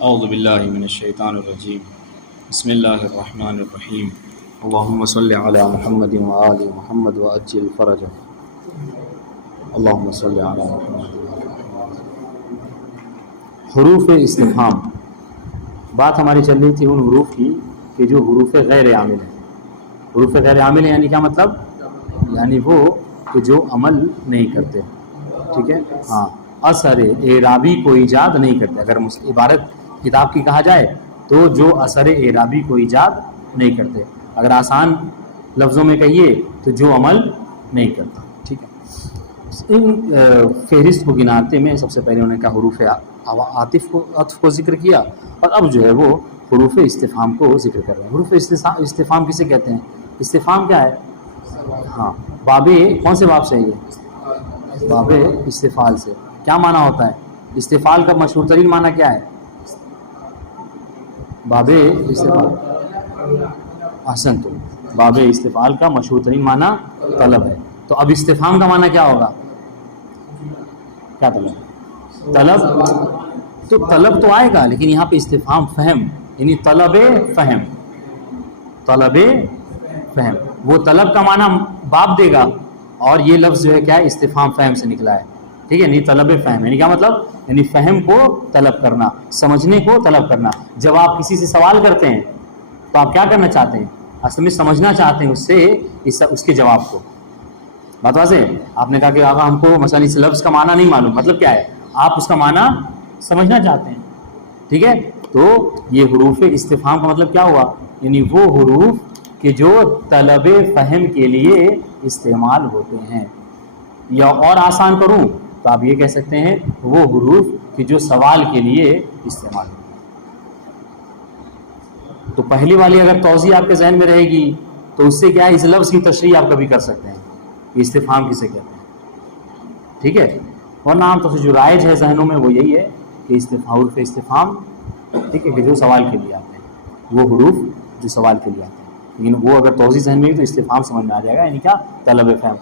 اعوذ باللہ من الشیطان الرجیم بسم اللہ الرحمن الرحیم اللہم صلی علی محمد وآل محمد وعجل فرجہ اللہم صلی علی محمد۔ حروف استفہام، بات ہماری چل رہی تھی ان حروف کی کہ جو حروف غیر عامل ہیں۔ حروف غیر عامل ہیں یعنی کیا مطلب؟ یعنی وہ کہ جو عمل نہیں کرتے، ٹھیک ہے، ہاں، اثر اعرابی کو ایجاد نہیں کرتے۔ اگر عبارت کتاب کی کہا جائے تو جو اثر اعرابی کو ایجاد نہیں کرتے، اگر آسان لفظوں میں کہیے تو جو عمل نہیں کرتا، ٹھیک ہے۔ ان فہرست کو گناتے میں سب سے پہلے انہوں نے کہا حروف عطف کو ذکر کیا، اور اب جو ہے وہ حروف استفہام کو ذکر کر رہے ہیں۔ حروف استفہام کسے کہتے ہیں؟ استفہام کیا ہے؟ ہاں، باب کون سے باب سے ہے یہ؟ باب استفعال سے۔ کیا معنی ہوتا ہے استفعال کا؟ مشہور ترین معنی کیا ہے؟ باب استفعال، احسن، تو باب استفعال کا مشہور ترین معنی طلب ہے۔ تو اب استفہام کا معنی کیا ہوگا؟ کیا طلب؟ طلب، تو طلب تو آئے گا لیکن یہاں پہ استفہام فہم، یعنی طلب فہم، طلب فہم، وہ طلب کا معنی باب دے گا، اور یہ لفظ جو ہے کیا ہے؟ استفہام فہم سے نکلا ہے، ٹھیک ہے، نہیں طلب فہم، یعنی کیا مطلب؟ یعنی فہم کو طلب کرنا، سمجھنے کو طلب کرنا۔ جب آپ کسی سے سوال کرتے ہیں تو آپ کیا کرنا چاہتے ہیں؟ اصل میں سمجھنا چاہتے ہیں اس سے اس کے جواب کو۔ بات واضح ہے؟ آپ نے کہا کہ آقا ہم کو مثلا اس لفظ کا معنی نہیں معلوم، مطلب کیا ہے؟ آپ اس کا معنی سمجھنا چاہتے ہیں، ٹھیک ہے۔ تو یہ حروف استفہام کا مطلب کیا ہوا؟ یعنی وہ حروف کہ جو طلب فہم کے لیے استعمال ہوتے ہیں، یا اور آسان کروں تو آپ یہ کہہ سکتے ہیں وہ حروف کہ جو سوال کے لیے استعمال ہوتے ہیں۔ تو پہلی والی اگر توضیح آپ کے ذہن میں رہے گی تو اس سے کیا ہے؟ اس لفظ کی تشریح آپ کبھی کر سکتے ہیں کہ استفہام کسے کہتے ہیں، ٹھیک ہے۔ ورنہ عام طور سے جو رائج ہے ذہنوں میں وہ یہی ہے کہ حروف استفہام، ٹھیک ہے، کہ جو سوال کے لیے آتے ہیں، وہ حروف جو سوال کے لیے آتے ہیں۔ لیکن وہ اگر توضیح ذہن میں ہے تو استفہام سمجھ میں آ جائے گا، یعنی کیا؟ طلب فہم۔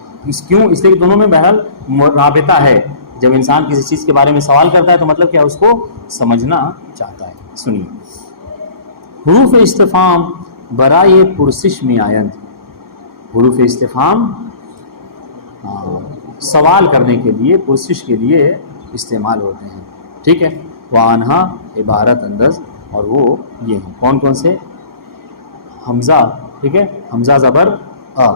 کیوں؟ اس لیے کہ دونوں میں بہرحال رابطہ ہے۔ جب انسان کسی چیز کے بارے میں سوال کرتا ہے تو مطلب کیا؟ اس کو سمجھنا چاہتا ہے۔ سنیے، حروف استفہام برائے پرسش میں آیند، حروف استفہام سوال کرنے کے لیے، پرسش کے لیے استعمال ہوتے ہیں، ٹھیک ہے۔ وانہا عبارت انداز، اور وہ یہ ہیں کون کون سے؟ حمزہ، ٹھیک ہے، حمزہ زبر آ،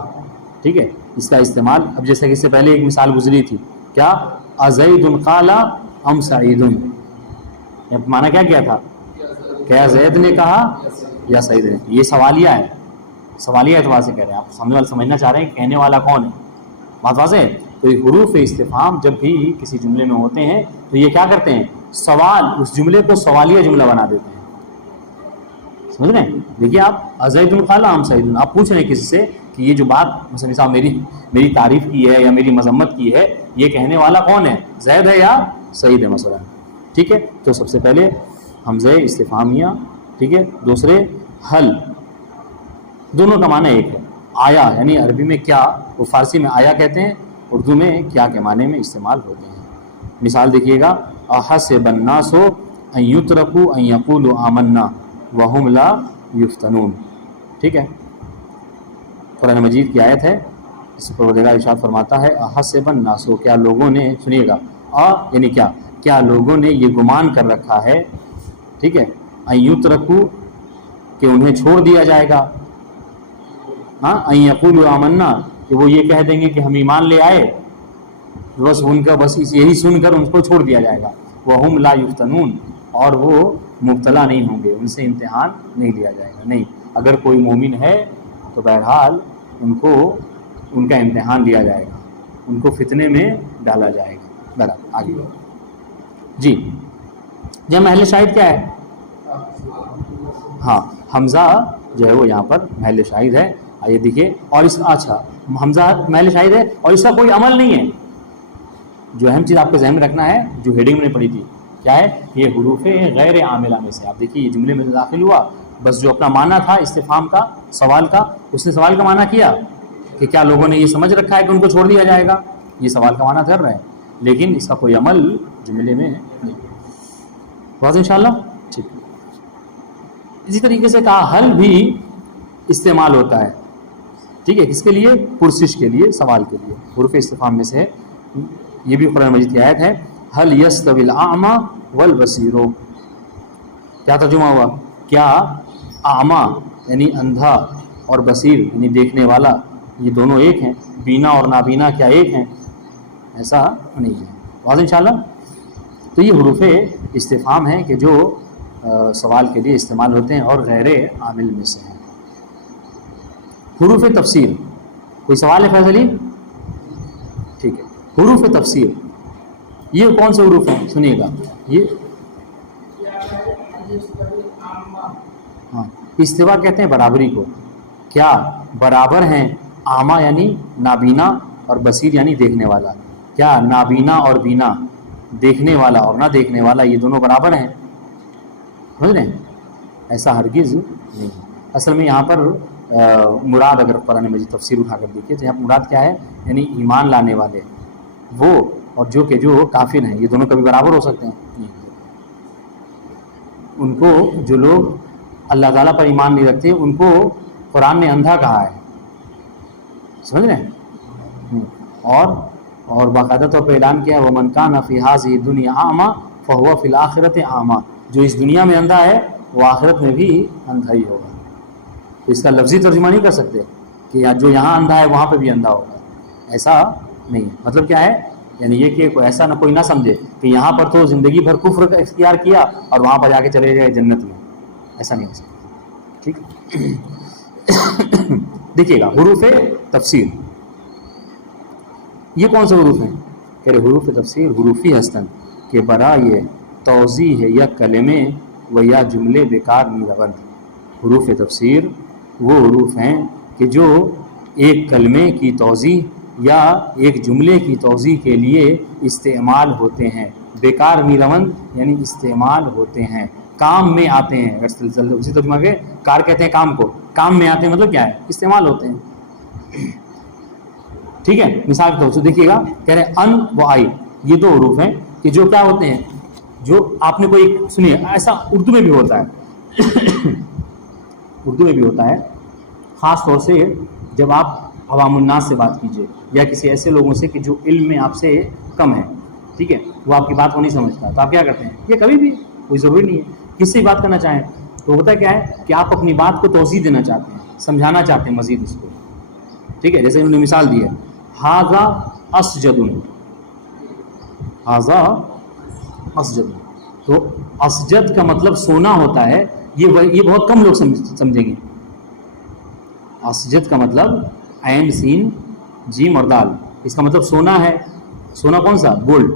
ٹھیک ہے، اس کا استعمال اب جیسے کہ اس سے پہلے ایک مثال گزری تھی، کیا؟ ازید قال ام سعید، معنی کیا کیا تھا؟ کیا زید نے کہا یا سعید نے؟ یہ سوالیہ ہے، سوالیہ اعتبار سے کہہ رہے ہیں، آپ سامنے والا سمجھنا چاہ رہے ہیں کہنے والا کون ہے، بات واضح ہے۔ تو یہ حروف استفہام جب بھی کسی جملے میں ہوتے ہیں تو یہ کیا کرتے ہیں؟ سوال، اس جملے کو سوالیہ جملہ بنا دیتے ہیں، سمجھ رہے ہیں؟ دیکھیے آپ، ازید قال ام سعید، آپ پوچھ رہے ہیں کسی سے کہ یہ جو بات مثلا میری تعریف کی ہے یا میری مذمت کی ہے، یہ کہنے والا کون ہے؟ زید ہے یا سعید ہے مثلا، ٹھیک ہے۔ تو سب سے پہلے حمزہ استفہامیہ، ٹھیک ہے، دوسرے حل، دونوں کا معنی ایک ہے۔ آیا یعنی عربی میں کیا، وہ فارسی میں آیا کہتے ہیں، اردو میں کیا کے معنی میں استعمال ہوتے ہیں۔ مثال دیکھیے گا، احسب الناس ان یترکوا ان یقولوا آمنا وہم لا یفتنون، ٹھیک ہے، قرآن مجید کی آیت ہے، اس پر پروردگار ارشاد فرماتا ہے احسب الناس، کیا لوگوں نے، سنیے گا، یعنی کیا لوگوں نے یہ گمان کر رکھا ہے، ٹھیک ہے، ان یترکوا، کہ انہیں چھوڑ دیا جائے گا، ہاں، ان یقولوا آمنا، کہ وہ یہ کہہ دیں گے کہ ہم ایمان لے آئے، بس ان کا بس یہی سن کر ان کو چھوڑ دیا جائے گا، وہم لا یفتنون، اور وہ مبتلا نہیں ہوں گے، ان سے امتحان نہیں لیا جائے گا۔ نہیں، اگر کوئی مومن ہے تو بہرحال ان کا امتحان لیا جائے گا، ان کو فتنے میں ڈالا جائے گا۔ برابر، آگے جی، یہ محل شاہد کیا ہے؟ ہاں، حمزہ جو ہے وہ یہاں پر محل شاہد ہے۔ آئیے دیکھیے، اور اچھا، حمزہ محل شاہد ہے اور اس کا کوئی عمل نہیں ہے۔ جو اہم چیز آپ کے ذہن میں رکھنا ہے، جو ہیڈنگ میں نے پڑھی تھی، کیا ہے؟ یہ حروف غیر عاملہ میں سے۔ آپ دیکھیے، یہ جملے میں داخل ہوا، بس جو اپنا معنی تھا استفہام کا، سوال کا، اس نے سوال کا معنی کیا کہ کیا لوگوں نے یہ سمجھ رکھا ہے کہ ان کو چھوڑ دیا جائے گا، یہ سوال کا معنی کر رہے ہیں، لیکن اس کا کوئی عمل جملے میں نہیں۔ واضح انشاءاللہ؟ ٹھیک. اسی طریقے سے کہا حل بھی استعمال ہوتا ہے. ٹھیک ہے, کس کے لیے؟ پرسش کے لیے, سوال کے لیے. حروف استفہام میں سے ہے. یہ بھی قرآن مجید کی آیت ہے, حل یستوی الاعمی والبصیر. کیا ترجمہ ہوا؟ کیا اعمیٰ یعنی اندھا اور بصیر یعنی دیکھنے والا یہ دونوں ایک ہیں؟ بینا اور نابینا کیا ایک ہیں؟ ایسا نہیں ہے. واضح انشاءاللہ. تو یہ حروف استفہام ہیں کہ جو سوال کے لیے استعمال ہوتے ہیں اور غیر عامل میں سے ہیں. حروف تفسیر. کوئی سوال ہے فیض علی؟ ٹھیک ہے. حروف تفسیر یہ کون سے حروف ہیں؟ سنیے گا. یہ ہاں استوا کہتے ہیں برابری کو. کیا برابر ہیں اعمیٰ یعنی نابینا اور بصیر یعنی دیکھنے والا؟ کیا نابینا اور بینا, دیکھنے والا اور نہ دیکھنے والا, یہ دونوں برابر ہیں؟ سمجھ رہے ہیں؟ ایسا ہرگز نہیں. اصل میں یہاں پر مراد اگر قرآن مجید تفسیر اٹھا کر دیکھیے تو یہاں پر مراد کیا ہے؟ یعنی ایمان لانے والے وہ اور جو کافر ہیں, یہ دونوں کبھی برابر ہو سکتے ہیں؟ نہیں. ان کو جو لوگ اللہ تعالیٰ پر ایمان نہیں رکھتے ان کو قرآن نے اندھا کہا ہے. سمجھ رہے ہیں؟ اور باقاعدہ طور پہ اعلان کیا ہے وَمَنْ كَانَ فِي هَذِهِ الدُّنْيَا أَعْمَىٰ فَهُوَ فِي الْآخِرَةِ أَعْمَىٰ. جو اس دنیا میں اندھا ہے وہ آخرت میں بھی اندھا ہی ہوگا. تو اس کا لفظی ترجمہ نہیں کر سکتے کہ جو یہاں اندھا ہے وہاں پہ بھی اندھا ہوگا. ایسا نہیں. مطلب کیا ہے؟ یعنی یہ کہ ایسا نہ کوئی نہ سمجھے کہ یہاں پر تو زندگی بھر کفر کا اختیار کیا اور وہاں پر جا کے چلے گئے جنت میں. ایسا نہیں ہو سکتا. ٹھیک. دیکھیے گا حروف تفسیر یہ کون سے حروف ہیں؟ کہہ رہے حروف تفسیر حروفی ہستن کہ برائے توضیح ہے یا کلمے و یا جملے بیکار نیرغند. حروف تفسیر وہ حروف ہیں کہ جو ایک کلمے کی توضیح یا ایک جملے کی توضیح کے لیے استعمال ہوتے ہیں. بیکار نیرغند یعنی استعمال ہوتے ہیں, کام میں آتے ہیں. اگر اسی ترجمہ کے کار کہتے ہیں کام کو, کام میں آتے ہیں مطلب کیا ہے؟ استعمال ہوتے ہیں. ٹھیک ہے. مثال کے طور سے دیکھیے گا, کہہ رہے ان و آئی, یہ دو حروف ہیں کہ جو کیا ہوتے ہیں, جو آپ نے کوئی سنیے ایسا اردو میں بھی ہوتا ہے اردو میں بھی ہوتا ہے خاص طور سے جب آپ عوام الناس سے بات کیجئے یا کسی ایسے لوگوں سے کہ جو علم میں آپ سے کم ہے. ٹھیک ہے, وہ آپ کی بات کو نہیں سمجھتا تو آپ کیا کرتے ہیں؟ یہ کبھی بھی کوئی ضروری نہیں ہے کس سے بات کرنا چاہیں تو ہوتا کیا ہے کہ آپ اپنی بات کو توضیح دینا چاہتے ہیں, سمجھانا چاہتے ہیں مزید اس کو. ٹھیک ہے, جیسے انہوں نے مثال دی ہے ھذا اسجد, ھذا اسجد. تو اسجد کا مطلب سونا ہوتا ہے. یہ بہت کم لوگ سمجھیں گے. اسجد کا مطلب عین سین جیم اور دال, اس کا مطلب سونا ہے. سونا کون سا؟ گولڈ.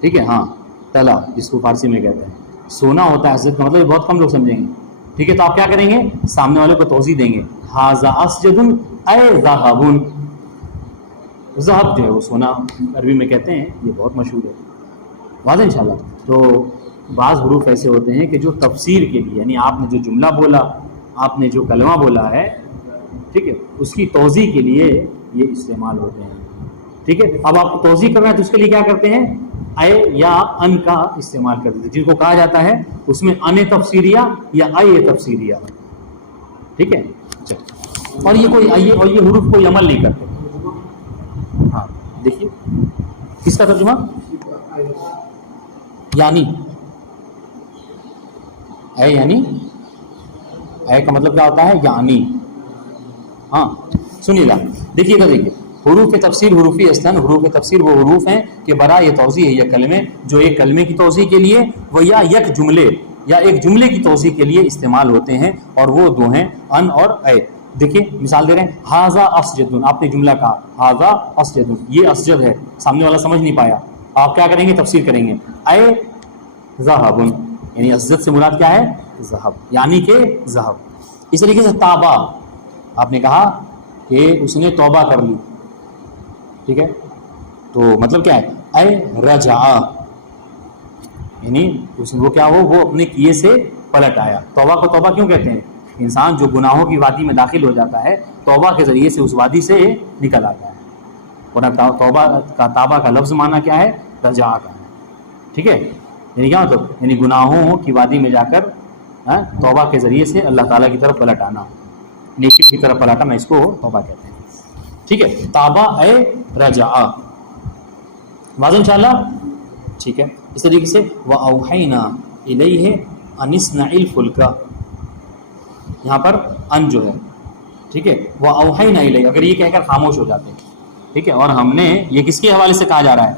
ٹھیک ہے, ہاں طلا جس کو فارسی میں کہتے ہیں سونا ہوتا ہے. اسجد کا مطلب یہ بہت کم لوگ سمجھیں گے. ٹھیک ہے, تو آپ کیا کریں گے؟ سامنے والے کو توضیح دیں گے ھذا اسجد اے ذہب. ذہب جو ہے وہ سونا عربی میں کہتے ہیں, یہ بہت مشہور ہے. واضح انشاءاللہ. تو بعض حروف ایسے ہوتے ہیں کہ جو تفسیر کے لیے یعنی آپ نے جو جملہ بولا, آپ نے جو کلمہ بولا ہے, ٹھیک ہے, اس کی توضیح کے لیے یہ استعمال ہوتے ہیں. ٹھیک ہے, اب آپ کو توضیح کرنا ہے تو اس کے لیے کیا کرتے ہیں؟ اے یا ان کا استعمال کرتے ہیں, جن کو کہا جاتا ہے اس میں ان تفسیریہ یا اے تفسیریہ. ٹھیک ہے, اور یہ حروف کوئی عمل نہیں کرتے. ہاں دیکھیے کس کا ترجمہ یعنی اے کا مطلب کیا ہوتا ہے؟ یعنی. ہاں سنیے گا, دیکھیے گا. دیکھیے حروف تفسیر حروفی استن. حروف تفسیر وہ حروف ہیں کہ برائے توضیح ہے یا کلمے جو ایک کلمے کی توضیح کے لیے وہ یا یک جملے یا ایک جملے کی توضیح کے لیے استعمال ہوتے ہیں, اور وہ دو ہیں ان اور اے. دیکھیے مثال دے رہے ہیں ھذا اسجد. آپ نے جملہ کہا ھذا اسجد, یہ اسجد ہے, سامنے والا سمجھ نہیں پایا. آپ کیا کریں گے؟ تفسیر کریں گے اے ذہب, یعنی اسجد سے مراد کیا ہے؟ ذہب, یعنی کہ ذہب. اس طریقے سے تابا, آپ نے کہا کہ اس نے توبہ کر لی. ٹھیک ہے, تو مطلب کیا ہے؟ اے رجع, یعنی وہ کیا وہ اپنے کیے سے پلٹ آیا. توبہ کو توبہ کیوں کہتے ہیں؟ انسان جو گناہوں کی وادی میں داخل ہو جاتا ہے توبہ کے ذریعے سے اس وادی سے نکل آتا ہے. ورنہ توبہ کا تابہ کا لفظ معنی کیا ہے؟ رجع کا ہے. ٹھیک ہے, یعنی کیا مطلب؟ یعنی گناہوں کی وادی میں جا کر توبہ کے ذریعے سے اللہ تعالیٰ کی طرف پلٹ آنا، نیکی کی طرف پلٹ آنا، اس کو توبہ کہتے ہیں. ٹھیک ہے، تابا اے رجع، واضح انشاءاللہ. ٹھیک ہے، اس طریقے سے وَأَوْحَيْنَا إِلَيْهِ أَنِ اصْنَعِ الْفُلْكَ، یہاں پر ان جو ہے، ٹھیک ہے، وَأَوْحَيْنَا إِلَيْهِ، اگر یہ کہہ کر خاموش ہو جاتے ہیں، ٹھیک ہے، اور ہم نے، یہ کس کے حوالے سے کہا جا رہا ہے؟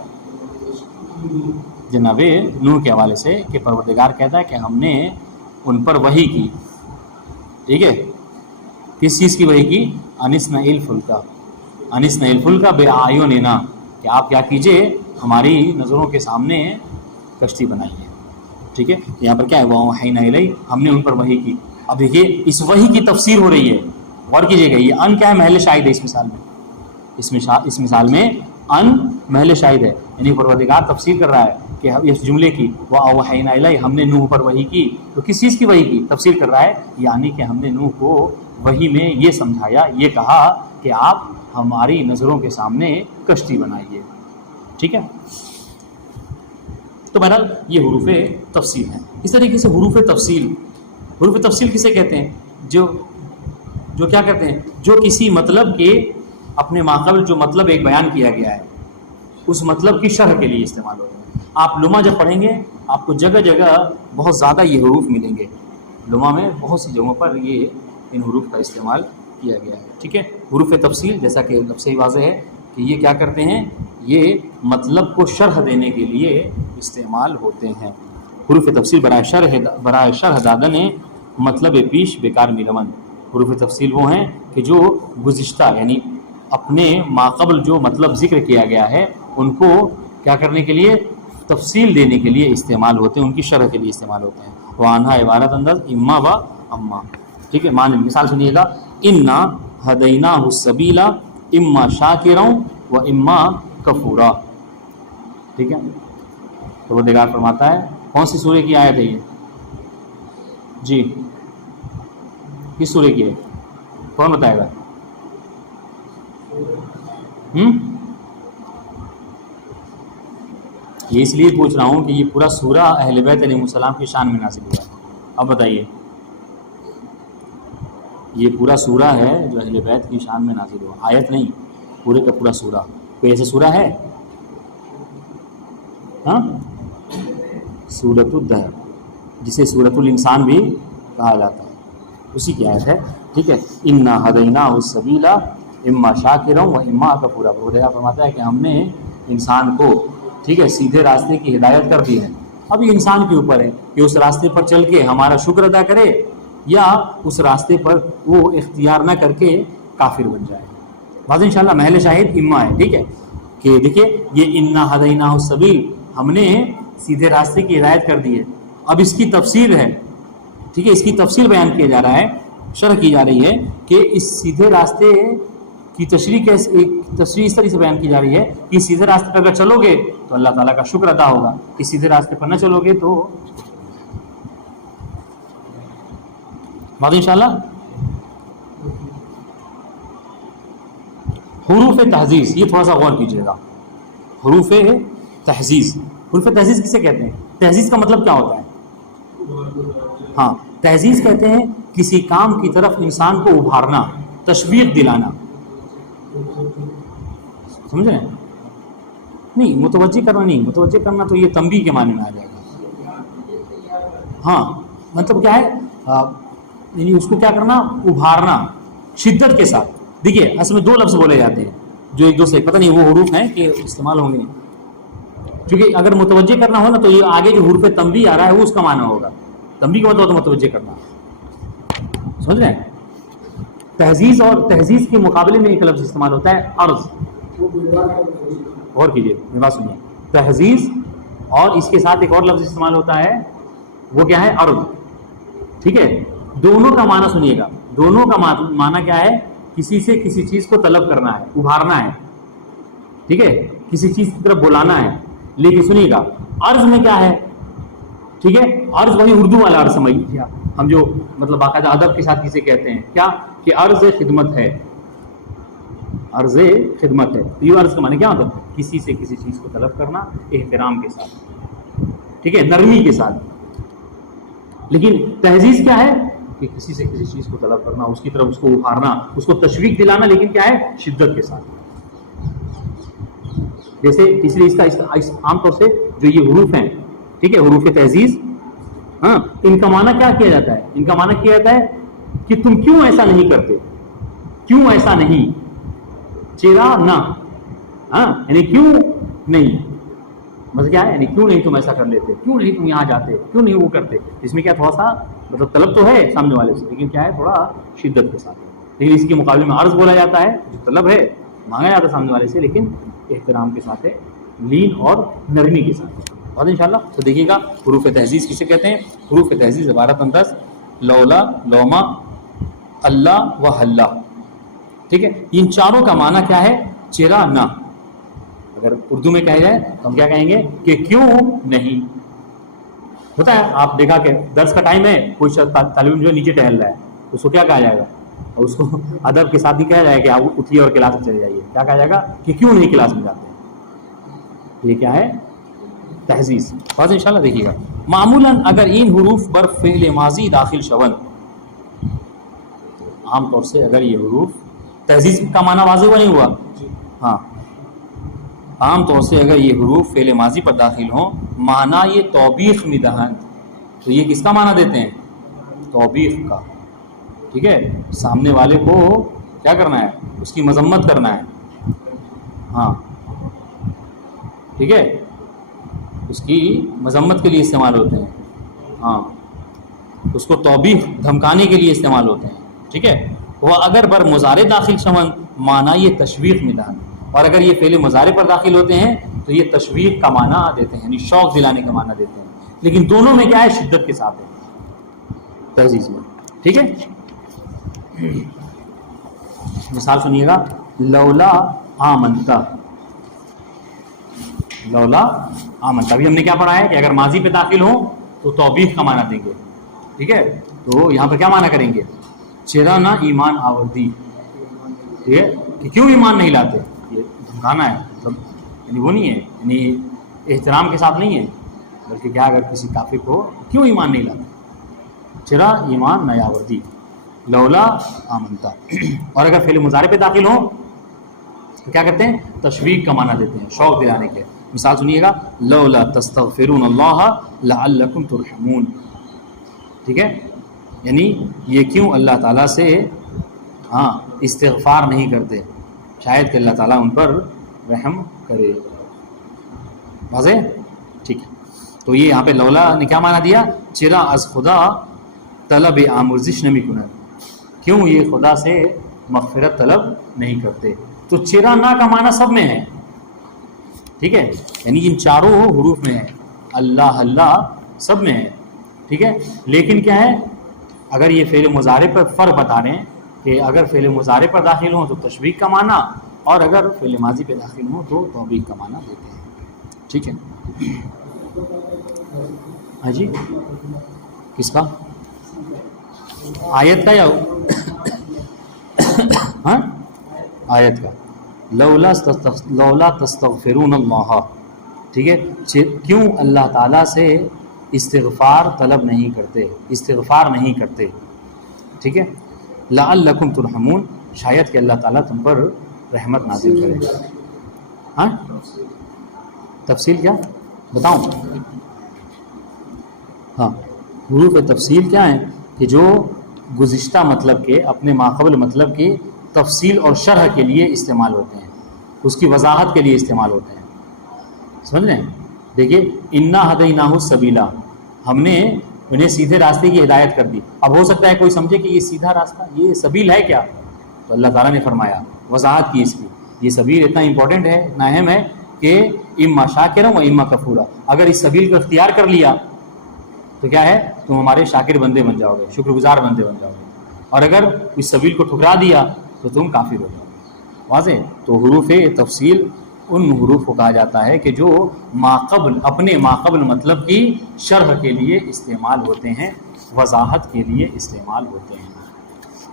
جناب نوح کے حوالے سے، کہ پروردگار کہتا ہے کہ ہم نے ان پر وحی کی. ٹھیک ہے، کس چیز کی وحی کی؟ أَنِ اصْنَعِ الْفُلْكَ، أَنِ اصْنَعِ الْفُلْكَ بِأَعْيُنِنَا، کہ آپ کیا کیجئے، ہماری نظروں کے سامنے کشتی بنائیے. ٹھیک ہے، یہاں پر کیا ہے؟ وَأَوْحَيْنَا إِلَيْهِ، ہم نے ان پر وحی کی. اب دیکھیے اس وحی کی تفسیر ہو رہی ہے، غور کیجئے گا. یہ ان کیا ہے؟ محل شاہد ہے اس مثال میں. اس مثال میں ان محل شاہد ہے، یعنی پروردگار تفسیر کر رہا ہے کہ اس جملے کی وَأَوْحَيْنَا إِلَيْهِ، ہم نے نوح پر وحی کی. تو کس چیز کی وحی کی؟ تفسیر کر رہا ہے، یعنی کہ ہم نے نوح کو وحی میں یہ سمجھایا، یہ کہا کہ آپ ہماری نظروں کے سامنے کشتی بنائیے. ٹھیک ہے، تو بہرحال یہ حروف تفصیل ہیں. اس طریقے سے حروف تفصیل کسے کہتے ہیں؟ جو کیا کہتے ہیں؟ جو کسی مطلب کے اپنے ماقبل جو مطلب ایک بیان کیا گیا ہے اس مطلب کی شرح کے لیے استعمال ہوتے ہیں. آپ لمحہ جب پڑھیں گے آپ کو جگہ جگہ بہت زیادہ یہ حروف ملیں گے. لمحہ میں بہت سی جگہوں پر یہ ان حروف کا استعمال کیا گیا ہے. ٹھیک ہے، حروف تفصیل جیسا کہ اب سے ہی واضح ہے کہ یہ کیا کرتے ہیں؟ یہ مطلب کو شرح دینے کے لیے استعمال ہوتے ہیں. حروف تفصیل برائے شرح دادن مطلب پیش بیکار میرمن. حروف تفصیل وہ ہیں کہ جو گزشتہ یعنی اپنے ماقبل جو مطلب ذکر کیا گیا ہے ان کو کیا کرنے کے لیے؟ تفصیل دینے کے لیے استعمال ہوتے ہیں، ان کی شرح کے لیے استعمال ہوتے ہیں. وعنہا عبارت انداز اما و اما. ٹھیک ہے، مثال سنیے گا، انا ہدیناہ السبیل اما شاکرا و اما کفورا. ٹھیک ہے، تو وہ پروردگار فرماتا ہے، کون سی سورہ کی آیت ہے یہ؟ جی کس سورہ کی ہے؟ کون بتائے گا؟ یہ اس لیے پوچھ رہا ہوں کہ یہ پورا سورہ اہل بیت علیہ السلام کی شان میں نازل ہوا ہے. اب بتائیے، یہ پورا سورہ ہے جو اہل بیت کی شان میں نازل ہوا، آیت نہیں، پورے کا پورا سورہ. کوئی ایسا سورہ ہے؟ ہاں، سورۃ الدہر، جسے سورۃ الانسان بھی کہا جاتا ہے، اسی کی آیت ہے. ٹھیک ہے، انا ہدیناہ السبیل اما شاکرا و اما کفورا. پروردگار فرماتا ہے کہ ہم نے انسان کو، ٹھیک ہے، سیدھے راستے کی ہدایت کر دی ہے. اب یہ انسان کے اوپر ہے کہ اس راستے پر چل کے ہمارا شکر ادا کرے یا اس راستے پر وہ اختیار نہ کر کے کافر بن جائے. بعض انشاءاللہ محل شاہد اما ہے. ٹھیک ہے، کہ دیکھیے یہ انا ہدیناہ السبیل، ہم نے سیدھے راستے کی ہدایت کر دی ہے. اب اس کی تفسیر ہے، ٹھیک ہے، اس کی تفسیر بیان کیا جا رہا ہے، شرح کی جا رہی ہے کہ اس سیدھے راستے کی تشریح اس طرح سے بیان کی جا رہی ہے کہ سیدھے راستے پر اگر چلو گے تو اللہ تعالیٰ کا شکر ادا ہوگا، کہ سیدھے راستے پر نہ چلو گے تو بات انشاءاللہ. حروف تحزیز، یہ تھوڑا سا غور کیجیے گا. حروف تحزیز کسے کہتے ہیں؟ تحزیز کا مطلب کیا ہوتا ہے؟ ہاں، تحزیز کہتے ہیں کسی کام کی طرف انسان کو ابھارنا، تشویق دلانا. سمجھ رہے ہیں؟ نہیں، متوجہ کرنا نہیں، متوجہ کرنا تو یہ تنبیہ کے معنی میں آ جائے گا. ہاں، مطلب کیا ہے؟ یعنی اس کو کیا کرنا؟ ابھارنا شدت کے ساتھ. دیکھیے اصل میں دو لفظ بولے جاتے ہیں جو ایک دوسرے، پتہ نہیں وہ حروف ہیں کہ استعمال ہوں گے نہیں، کیونکہ اگر متوجہ کرنا ہو نا تو یہ آگے جو حروف تنبیہ آ رہا ہے وہ اس کا معنی ہوگا. تنبیہ کا مطلب متوجہ کرنا، سمجھ رہے ہیں؟ تحزیز اور تحزیز کے مقابلے میں ایک لفظ استعمال ہوتا ہے عرض. غور کیجیے، میری بات سنیے. تحزیز اور اس کے ساتھ ایک اور لفظ استعمال ہوتا ہے، وہ کیا ہے؟ عرض. ٹھیک ہے، دونوں کا معنی سنیے گا. دونوں کا معنی کیا ہے؟ کسی سے کسی چیز کو طلب کرنا ہے، ابھارنا ہے. ٹھیک ہے، کسی چیز کی طرف بلانا ہے. لیکن سنیے گا عرض میں کیا ہے؟ ٹھیک ہے، عرض وہی اردو والا عرض سمجھ، ہم جو مطلب باقاعدہ ادب کے ساتھ کسے کہتے ہیں، کیا کہ عرض خدمت ہے. عرض خدمت ہے، یہ عرض کا معنی کیا ہوتا ہے؟ کسی سے کسی چیز کو طلب کرنا احترام کے ساتھ. ٹھیک ہے، نرمی کے ساتھ. لیکن تہذیب کیا ہے کہ کسی سے کسی چیز کو طلب کرنا، اس کی طرف اس کو ابھارنا، اس کو تشویق دلانا، لیکن کیا ہے، شدت کے ساتھ. جیسے اس لیے اس کا عام طور سے جو یہ حروف ہیں، ٹھیک ہے، حروف تہذیب، ہاں، ان کا معنی کیا کیا جاتا ہے؟ ان کا معنی کیا جاتا ہے کہ تم کیوں ایسا نہیں کرتے، کیوں ایسا نہیں، چرا نہ، ہاں، یعنی کیوں نہیں، مطلب کیا ہے، یعنی کیوں نہیں تم ایسا کر لیتے، کیوں نہیں تم یہاں جاتے، کیوں نہیں وہ کرتے. اس میں کیا تھوڑا سا مطلب طلب تو ہے سامنے والے سے، لیکن کیا ہے، تھوڑا شدت کے ساتھ ہے. لیکن اس کے مقابلے میں عرض بولا جاتا ہے، جو طلب ہے مانگا جاتا ہے سامنے والے سے، لیکن احترام کے ساتھ ہے، لین اور نرمی کے ساتھ ہے. اور انشاءاللہ تو دیکھیے گا حروف تہذیب کسے کہتے ہیں. حروف تہذیب عبارت انداز لولا، لوما، اللہ و حلہ، ٹھیک ہے. ان چاروں کا معنی کیا ہے؟ چرا نہ. اگر اردو میں کہا جائے تو ہم کیا کہیں گے کہ کیوں نہیں. ہوتا ہے آپ دیکھا کہ درس کا ٹائم ہے، کوئی طالب علم جو ہے نیچے ٹہل رہا ہے، اس کو کیا کہا جائے گا؟ اور اس کو ادب کے ساتھ ہی کہا جائے کہ آپ اٹھیے اور کلاس میں چلے جائیے. کیا کہا جائے گا کہ کیوں نہیں کلاس میں جاتے ہیں. یہ کیا ہے؟ تہذیب. بس انشاءاللہ دیکھیے گا. معمولاً اگر ان حروف پر فعل ماضی داخل شون، عام طور سے اگر یہ حروف، تہذیب کا معنی واضح ہوا نہیں ہوا؟ ہاں، عام طور سے اگر یہ حروف فعل ماضی پر داخل ہوں، معنی یہ توبیخ میں دہن، تو یہ کس کا معنی دیتے ہیں؟ توبیخ کا. ٹھیک ہے، سامنے والے کو کیا کرنا ہے؟ اس کی مذمت کرنا ہے. ہاں، ٹھیک ہے، اس کی مذمت کے لیے استعمال ہوتے ہیں. ہاں، اس کو توبیخ، دھمکانے کے لیے استعمال ہوتے ہیں. ٹھیک ہے. وہ اگر بر مضارع داخل شون، معنی یہ تشویق میں دہن، اور اگر یہ فعل مضارع پر داخل ہوتے ہیں تو یہ تشویق کا معنی دیتے ہیں، یعنی شوق دلانے کا معنی دیتے ہیں. لیکن دونوں میں کیا ہے؟ شدت کے ساتھ ہے تہذیب میں. ٹھیک ہے. مثال سنیے گا، لولا آمنتا. لولا آمنتا، ابھی ہم نے کیا پڑھا ہے کہ اگر ماضی پہ داخل ہوں تو توبیخ کا معنی دیں گے. ٹھیک ہے، تو یہاں پہ کیا معنی کریں گے؟ چرا نہ ایمان آوردی. ٹھیک ہے، کہ کیوں ایمان نہیں لاتے، یہ دھمکانا ہے، مطلب یعنی وہ نہیں ہے، یعنی احترام کے ساتھ نہیں ہے، بلکہ کیا اگر کسی کافر کو کیوں ایمان نہیں لاتے، چرا ایمان نہ آوردی، لولا آمنتا. اور اگر فعل مضارع پہ داخل ہوں تو کیا کرتے ہیں؟ تشویق کا معنی دیتے ہیں، شوق دلانے کے. مثال سنیے گا، لولا تستغفرون اللہ لعلکم ترحمون. ٹھیک ہے، یعنی یہ کیوں اللہ تعالیٰ سے ہاں استغفار نہیں کرتے، شاید کہ اللہ تعالیٰ ان پر رحم کرے. واضح؟ ٹھیک ہے. تو یہ یہاں پہ لولا نے کیا معنی دیا؟ چرا از خدا طلب آمرزش نمی کنن، کیوں یہ خدا سے مغفرت طلب نہیں کرتے. تو چرا نہ کا معنی سب میں ہے. ٹھیک ہے، یعنی ان چاروں حروف میں ہے، اللہ، اللہ سب میں ہے. ٹھیک ہے، لیکن کیا ہے، اگر یہ فعل مضارع پر فرق بتا رہے ہیں کہ اگر فعل مضارع پر داخل ہوں تو تشویق کا معنی، اور اگر فعل ماضی پہ داخل ہوں تو توبیخ کا معنی دیتے ہیں. ٹھیک ہے. ہاں جی، کس کا؟ آیت کا یا ہاں آیت کا. لولا تستغفرون اللہ. ٹھیک ہے، کیوں اللہ تعالیٰ سے استغفار طلب نہیں کرتے، استغفار نہیں کرتے. ٹھیک ہے، لعلکم ترحمون، شاید کہ اللہ تعالیٰ تم پر رحمت نازل کرے. ہاں، تفصیل کیا بتاؤں؟ ہاں، حروف تفصیل کیا ہیں کہ جو گزشتہ مطلب کے، اپنے ماقبل مطلب کی تفصیل اور شرح کے لیے استعمال ہوتے ہیں، اس کی وضاحت کے لیے استعمال ہوتے ہیں. سمجھ لیں؟ دیکھیے، انا ہدیناہ السبیلا، ہم نے انہیں سیدھے راستے کی ہدایت کر دی. اب ہو سکتا ہے کوئی سمجھے کہ یہ سیدھا راستہ، یہ سبیل ہے کیا؟ تو اللہ تعالیٰ نے فرمایا، وضاحت کی اس کی، یہ سبیل اتنا امپورٹنٹ ہے، اتنا اہم ہے کہ اما شاکرا و اما کفورا. اگر اس سبیل کو اختیار کر لیا تو کیا ہے، تم ہمارے شاکر بندے بن جاؤ گے، شکر گزار بندے بن جاؤ گے، اور اگر اس سبیل کو ٹھکرا دیا تو تم کافر ہو جاؤ گے. واضح؟ تو حروف تفصیل ان حروف کو کہا جاتا ہے کہ جو ماقبل، اپنے ماقبل مطلب کی شرح کے لیے استعمال ہوتے ہیں، وضاحت کے لیے استعمال ہوتے ہیں.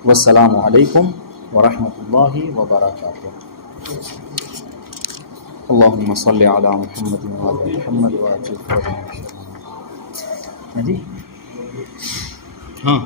والسلام علیکم ورحمۃ اللہ وبرکاتہ. اللہم صلی علی محمد وعلی محمد وعجل فرجنا. ہاں جی ہاں